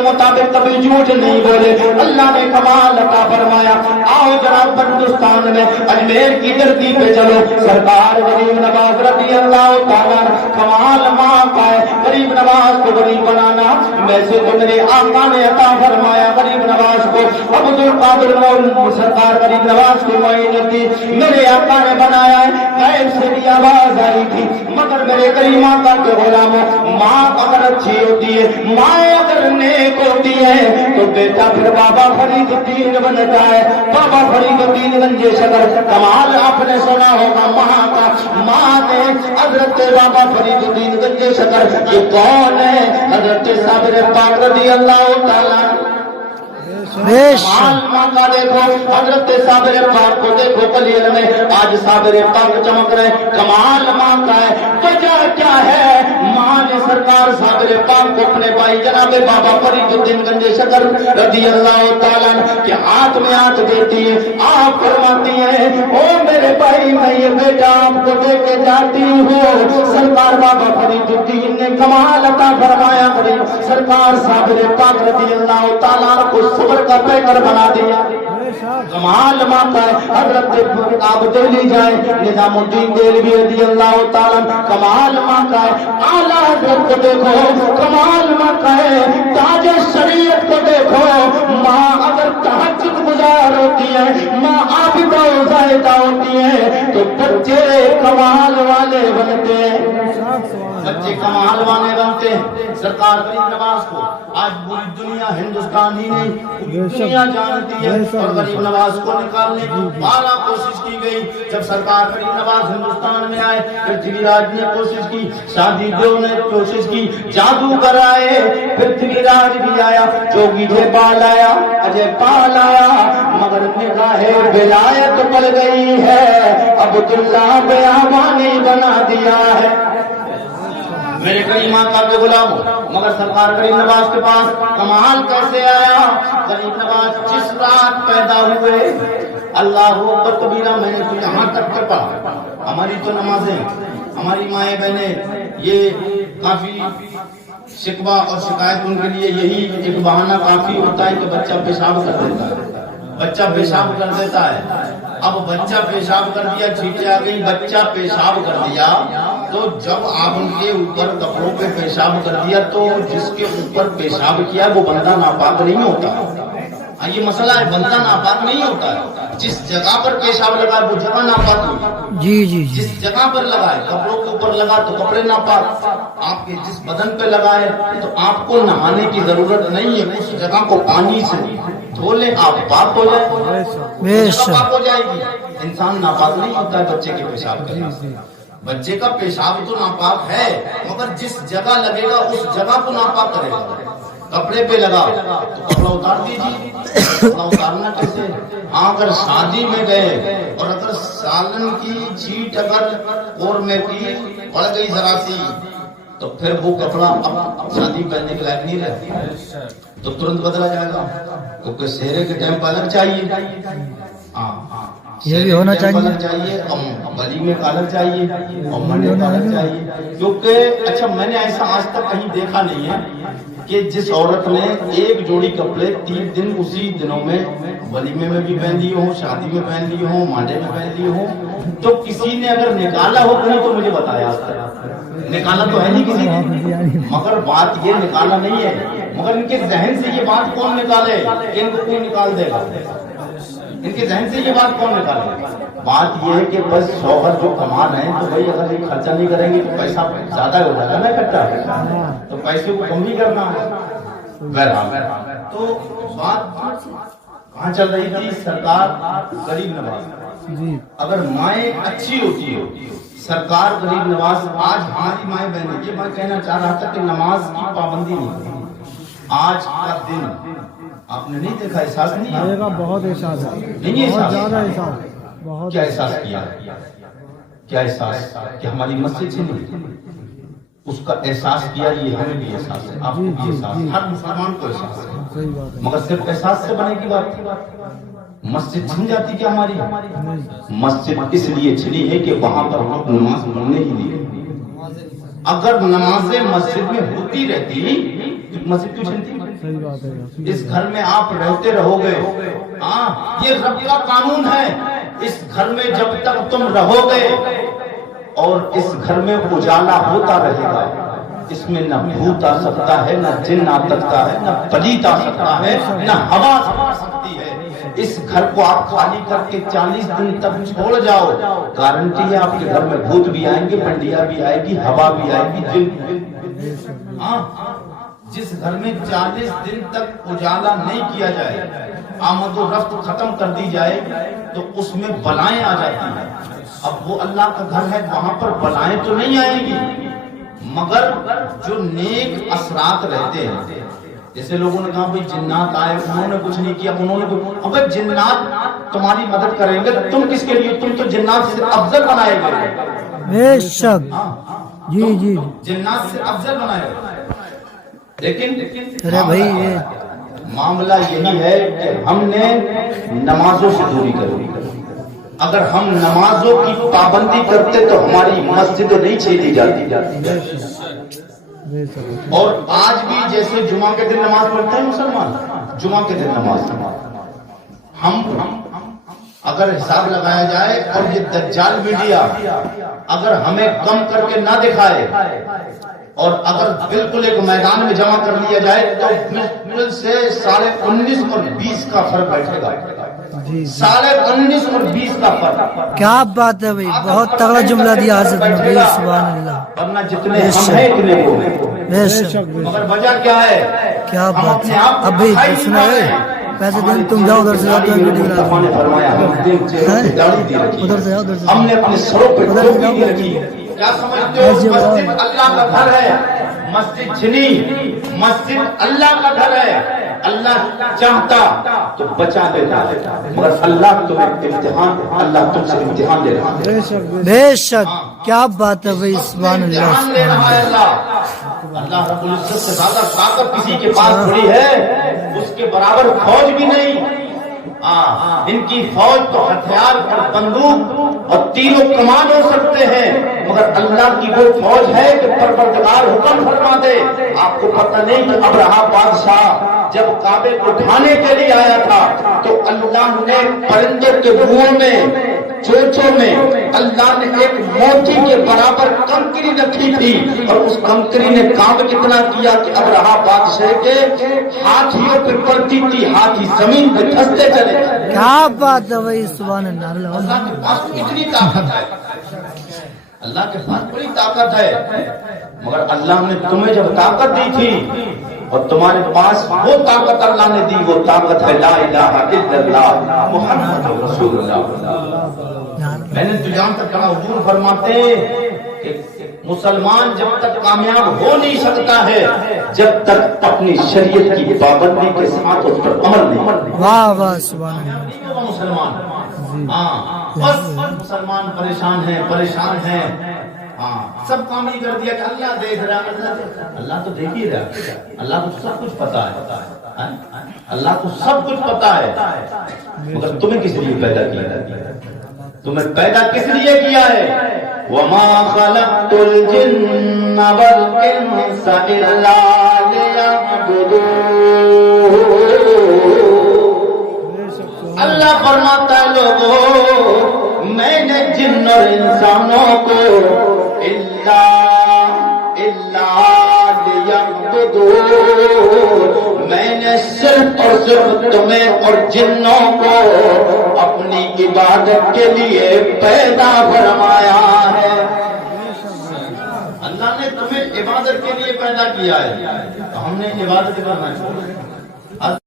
کے مطابق کبھی جھوٹ نہیں بولے. اللہ نے کمال عطا فرمایا. آؤ جناب ہندوستان میں اجمیر کی دھرتی پہ چلو. سرکار غریب نواز رضی اللہ تعالیٰ کمال ماں کا ہے. غریب نواز کو غریب بنانا ویسے تو میرے آقا نے عطا فرمایا. غریب نواز کو عبد القادر سرکار غریب نواز کو معین الدین میرے آقا نے بنایا ہے. غیب سے بھی آواز آئی تھی مگر میرے کریم آقا کے غلاموں ماں اگر اچھی ہوتی ہے, ماں اگر نیک ہوتی ہے تو بیٹا پھر بابا فرید الدین بنتا ہے. بابا فرید الدین گنجے شکر کمال آپ نے سنا ہوگا ماں کا. ماں نے حضرت بابا فرید الدین گنجے شکر یہ کون ہے؟ حضرت صابر پاک رضی اللہ تعالیٰ. ماں کا دیکھو حضرت صابر پاک کو دیکھو کلیل میں آج صابر پاک چمک رہے. کمال ماں کا ہے. وجہ کیا ہے؟ ماں نے سرکار صابر پاک کو اپنے بھائی جناب بابا فرید الدین گنجے شکر رضی اللہ تعالیٰ کے ہاتھ میں ہاتھ دیتی ہے. آپ فرماتی ہیں او میرے بھائی میں یہ بیٹا آپ کو دے کے جاتی ہوں. سرکار بابا فرید الدین نے کمال عطا فرمایا. سرکار صابر پاک رضی اللہ تعالیٰ کو صبر کا پیکر بنا دیا. کمال ماں کا ہے. حضرت آپ دہلی جائیں نظام الدین دہلوی رضی اللہ تعالیٰ کمال ماں کا ہے. اعلیٰ حضرت کو دیکھو کمال ماں کا ہے. تاج شریعت کو دیکھو ماں اگر تہجد گزار ہوتی ہے, ماں عابدہ و زاہدہ ہوتی ہے تو بچے کمال والے بنتے ہیں. بچے کمال والے بنتے ہیں. سرکار غریب نواز کو آج پوری دنیا ہندوستان ہی نہیں پوری دنیا جانتی ہے اور غریب نواز کو نکالنے کی بالا کوشش کی گئی. جب سرکار غریب نواز ہندوستان میں آئے پرتھوی راج نے کوشش کی, شادی دیو نے کوشش کی, جادوگر آئے, پرتھوی راج بھی آیا, جوگی جے پال آیا, اجے پال آیا, مگر نگاہ ولایت پڑ گئی ہے. عبداللہ بیابانی بنا دیا ہے. میرے کریم آقا کے غلاموں مگر سرکار غریب نواز کے پاس کمال کیسے آیا؟ غریب نواز جس رات پیدا ہوئے اللہ اکبر کبیرہ میں نے تو یہاں تک کے پڑھا. ہماری تو نمازیں ہماری مائیں بہنیں یہ کافی شکوہ اور شکایت ان کے لیے یہی ایک بہانہ کافی ہوتا ہے کہ بچہ پیشاب کر دیتا ہے. بچہ پیشاب کر دیتا ہے. اب بچہ پیشاب کر دیا, چھینٹیں آ گئی, بچہ پیشاب کر دیا تو جب آپ ان کے اوپر کپڑوں پہ پیشاب کر دیا تو جس کے اوپر پیشاب کیا وہ بندہ ناپاک نہیں ہوتا. یہ مسئلہ ہے, بندہ ناپاک نہیں ہوتا ہے. جس جگہ پر پیشاب لگا ہے وہ جگہ ناپاک ہوئی. جی جس جگہ پر لگا ہے کپڑوں کے اوپر لگا تو کپڑے ناپاک. آپ کے جس بدن پہ لگا ہے تو آپ کو نہانے کی ضرورت نہیں ہے. اس جگہ کو پانی سے دھو لیں آپ پاک ہو جائے, پاک ہو جائے گی. انسان ناپاک نہیں ہوتا ہے بچے کے پیشاب کرنے سے. بچے کا پیشاب تو ناپاک ہے مگر جس جگہ لگے گا اس جگہ کو ناپاک کرے گا. کپڑے پہ لگا تو کپڑا اتار دیجیے. کپڑا اتارنا کیسے؟ اگر شادی میں گئے اور اگر سالن کی چھیٹ اگر قورمے کی پڑ گئی ذرا سی تو پھر وہ کپڑا اب شادی پہننے کے لائق نہیں رہتا تو ترنت بدلا جائے گا. کیونکہ سہرے کے ٹائم پہ الگ چاہیے, یہ بھی ہونا چاہیے, اور ولیمے کا الگ چاہیے, اور منڈے کا الگ چاہیے. کیونکہ اچھا میں نے ایسا آج تک کہیں دیکھا نہیں ہے کہ جس عورت نے ایک جوڑی کپڑے 3 دن اسی دنوں میں ولیمے میں بھی پہن لیے ہوں, شادی میں پہن لیے ہوں, مانڈے میں پہن لیے ہوں, تو کسی نے اگر نکالا ہو نہیں تو مجھے بتایا آج تک. نکالا تو ہے نہیں کسی نے, مگر بات یہ نکالا نہیں ہے. مگر ان کے ذہن سے یہ بات کون نکالے کہ ان کو کوئی نکال دے گا؟ ان کے ذہن سے یہ بات کون نکالے گا؟ بات یہ ہے کہ بس شوہر جو کمان ہے تو بھائی اگر یہ خرچہ نہیں کریں گے تو پیسہ زیادہ ہو جائے گا نا اکٹھا, تو پیسے کو کم ہی کرنا ہے. تو بات کہاں چل رہی تھی؟ سرکار غریب نواز. اگر مائیں اچھی ہوتی ہے سرکار غریب نواز. آج ہماری مائیں بہنیں, یہ میں کہنا چاہ رہا تھا کہ نماز کی پابندی نہیں. آج کا دن آپ نے نہیں دیکھا, احساس نہیں آئے گا؟ بہت احساس ہے, نہیں احساس. کیا احساس کیا؟ کیا احساس کہ ہماری مسجد چھینی, اس کا احساس کیا. یہ ہمیں بھی احساس ہے, آپ کو بھی احساس, ہر مسلمان کو احساس ہے. مگر صرف احساس سے بنے گی بات؟ مسجد چھن جاتی کیا ہماری؟ مسجد اس لیے چھنی ہے کہ وہاں پر ہم نماز پڑھنے ہی نہیں. اگر نمازیں مسجد میں ہوتی رہتی مسجد کیوں چھنتی؟ صحیح بات ہے. اس گھر میں آپ رہتے رہو گے. ہاں یہ رب کا قانون ہے. اس گھر میں جب تک تم رہو گے اور اس گھر میں اجالا ہوتا رہے گا، اس میں نہ بھوت آ سکتا ہے، نہ جن آ سکتا ہے، نہ پلیت آ سکتا ہے، نہ ہوا آ سکتی ہے. اس گھر کو آپ خالی کر کے 40 دن تک چھوڑ جاؤ، گارنٹی ہے آپ کے گھر میں بھوت بھی آئیں گے، پنڈیا بھی آئے گی، ہوا بھی آئے گی، جن. ہاں جس گھر میں 40 دن تک اجالا نہیں کیا جائے، آمد و رفت ختم کر دی جائے، تو اس میں بلائیں آ جاتی ہیں. اب وہ اللہ کا گھر ہے، وہاں پر بلائیں تو نہیں آئیں گی، مگر جو نیک اثرات رہتے ہیں. جیسے لوگوں نے کہا بھئی جنات آئے، انہوں نے کچھ نہیں کیا، انہوں نے اب جنات تمہاری مدد کریں گے، تم کس کے لیے؟ تم تو جنات سے افضل بنائے گئے. بے شک. جی جی جنات سے افضل بنائے گئے. لیکن ارے بھائی یہ معاملہ یہی ہے کہ ہم نے نمازوں سے دوری کرنی. اگر ہم نمازوں کی پابندی کرتے تو ہماری مسجد نہیں چھیڑی جاتی. اور آج بھی جیسے جمعہ کے دن نماز پڑھتے ہیں مسلمان، جمعہ کے دن نماز، ہم اگر حساب لگایا جائے اور یہ دجال میڈیا اگر ہمیں کم کر کے نہ دکھائے اور اگر بالکل ایک میدان میں جمع کر لیا جائے تو مل سے 19.5 اور 20 کا فرق بیٹھے گا. 19.5 اور 20 کا فرق. کیا بات ہے بھائی، بہت تگڑا جملہ دیا حضرت نے بھائی. سبحان اللہ. ورنہ جتنے ہم ہیں اتنے وہ ہیں. بے شک. مگر وجہ کیا ہے؟ کیا بات ہے. اب بھائی سنا ہے پیسے دیں، تم جاؤ ادھر سے جاؤ تو ادھر سے جاؤ، ادھر سے ہم نے اپنے سروں پہ ٹوپی رکھی. کیا سمجھتے ہو؟ مسجد اللہ کا گھر ہے. مسجد جھنی، مسجد اللہ کا گھر ہے. اللہ چاہتا تو بچا دیتا، مگر اللہ تمہیں امتحان، اللہ تم سے امتحان لے رہا ہے. بے شک. کیا بات ہے بھائی. سبحان اللہ. امتحان لے رہا ہے اللہ رب العزت سے زیادہ طاقت کسی کے پاس تھوڑی ہے، اس کے برابر فوج بھی نہیں. ان کی فوج تو ہتھیار اور بندوق اور تیر و کمان ہو سکتے ہیں، مگر اللہ کی وہ فوج ہے کہ پروردگار حکم فرما دے. آپ کو پتہ نہیں کہ ابرہہ بادشاہ جب کعبے کو ڈھانے کے لیے آیا تھا تو اللہ نے پرندوں کے منہ میں، چوچوں میں اللہ نے ایک موتی کے برابر کنکری رکھی تھی، اور اس کنکری نے کام کتنا کیا کہ ابرہہ بادشاہ کے ہاتھیوں پہ پڑتی تھی، ہاتھی زمین پہ دھستے چلے. کیا بات ہے بھائی. سبحان اللہ. اللہ کے پاس اتنی طاقت ہے، اللہ کے پاس بڑی طاقت ہے. مگر اللہ نے تمہیں جب طاقت دی تھی اور تمہارے پاس وہ طاقت اللہ نے دی، وہ طاقت ہے لا الہ الا اللہ محمد رسول اللہ. میں نے تو جان تک کہا، حضور فرماتے کہ مسلمان جب تک کامیاب ہو نہیں سکتا ہے جب تک اپنی شریعت کی پابندی کے ساتھ اس پر عمل نہیں. واہ واہ. سبحان اللہ. مسلمان بس مسلمان پریشان ہیں. سب کام ہی کر دیا کہ اللہ دیکھ رہا. اللہ تو دیکھ ہی رہا. اللہ کو سب کچھ پتا ہے. اللہ کو سب کچھ پتا ہے. مگر تمہیں کس لیے پیدا کیا؟ تمہیں پیدا کس لیے کیا ہے؟ وَمَا خَلَقْتُ الْجِنَّ وَالْإِنسَ إِلَّا لِيَعْبُدُونِ. اللہ فرماتا ہے لوگوں، میں نے جن اور انسانوں کو میں نے صرف اور صرف تمہیں اور جنوں کو اپنی عبادت کے لیے پیدا فرمایا ہے. اللہ نے تمہیں عبادت کے لیے پیدا کیا ہے، تو ہم نے عبادت کرنا ہے.